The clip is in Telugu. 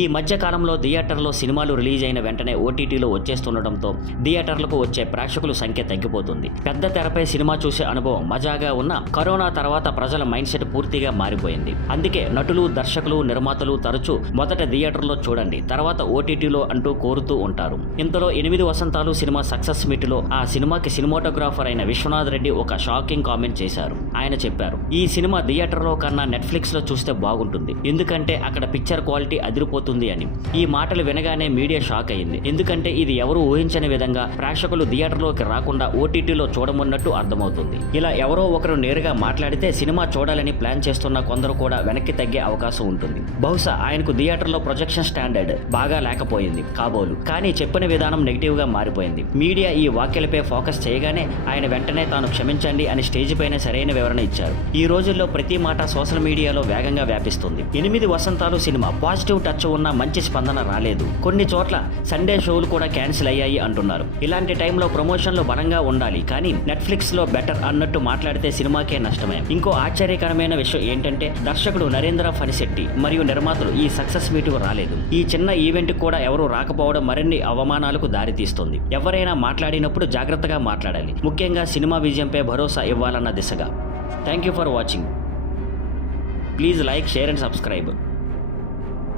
ఈ మధ్య కాలంలో థియేటర్లో సినిమాలు రిలీజ్ అయిన వెంటనే ఓటీటీలో వచ్చేస్తుండటంతో థియేటర్లకు వచ్చే ప్రేక్షకుల సంఖ్య తగ్గిపోతుంది. పెద్ద తెరపై సినిమా చూసే అనుభవం మజాగా ఉన్న కరోనా తర్వాత ప్రజల మైండ్ సెట్ పూర్తిగా మారిపోయింది. అందుకే నటులు, దర్శకులు, నిర్మాతలు తరచూ మొదట థియేటర్లో చూడండి, తర్వాత ఓటీటీలో అంటూ కోరుతూ ఉంటారు. ఇంతలో 8 వసంతాలు సినిమా సక్సెస్ మీట్లో ఆ సినిమాకి సినిమాటోగ్రాఫర్ అయిన విశ్వనాథ్ రెడ్డి ఒక షాకింగ్ కామెంట్ చేశారు. ఆయన చెప్పారు, ఈ సినిమా థియేటర్లో కన్నా నెట్ఫ్లిక్స్ లో చూస్తే బాగుంటుంది, ఎందుకంటే అక్కడ పిక్చర్ క్వాలిటీ అదిరిపోతుంది అని. ఈ మాటలు వినగానే మీడియా షాక్ అయింది. ఎందుకంటే ఇది ఎవరు ఊహించని విధంగా ప్రేక్షకులు థియేటర్లోకి రాకుండా ఓటీటీలో చూడమన్నట్టు అర్థమవుతుంది. ఇలా ఎవరో ఒకరు నేరుగా మాట్లాడితే సినిమా చూడాలని ప్లాన్ చేస్తున్న కొందరు కూడా వెనక్కి తగ్గే అవకాశం ఉంటుంది. బహుశా ఆయనకు థియేటర్లో ప్రొజెక్షన్ స్టాండర్డ్ బాగా లేకపోయింది కాబోలు, కానీ చెప్పిన విధానం నెగిటివ్ గా మారిపోయింది. మీడియా ఈ వ్యాఖ్యలపై ఫోకస్ చేయగానే ఆయన వెంటనే తాను క్షమించండి అని స్టేజ్ పైన సరైన వివరణ ఇచ్చారు. ఈ రోజుల్లో ప్రతి మాట సోషల్ మీడియాలో వేగంగా వ్యాపిస్తుంది. 8 వసంతాలు సినిమా పాజిటివ్ టచ్ ఉన్న మంచి స్పందన రాలేదు. కొన్ని చోట్ల సండే షోలు కూడా క్యాన్సిల్ అయ్యాయి అంటున్నారు. ఇలాంటి టైంలో ప్రమోషన్లు బలంగా ఉండాలి, కానీ నెట్ఫ్లిక్స్ లో బెటర్ అన్నట్టు మాట్లాడితే సినిమాకే నష్టమే. ఇంకో ఆశ్చర్యకరమైన విషయం ఏంటంటే దర్శకుడు నరేంద్ర ఫణిశెట్టి మరియు నిర్మాతలు ఈ సక్సెస్ మీటుకు రాలేదు. ఈ చిన్న ఈవెంట్ కూడా ఎవరు రాకపోవడం మరిన్ని అవమానాలకు దారితీస్తుంది. ఎవరైనా మాట్లాడినప్పుడు జాగ్రత్తగా మాట్లాడాలి, ముఖ్యంగా సినిమా విజయంపై భరోసా ఇవ్వాలన్న దిశగా. Thank you for watching. Please like, share and subscribe.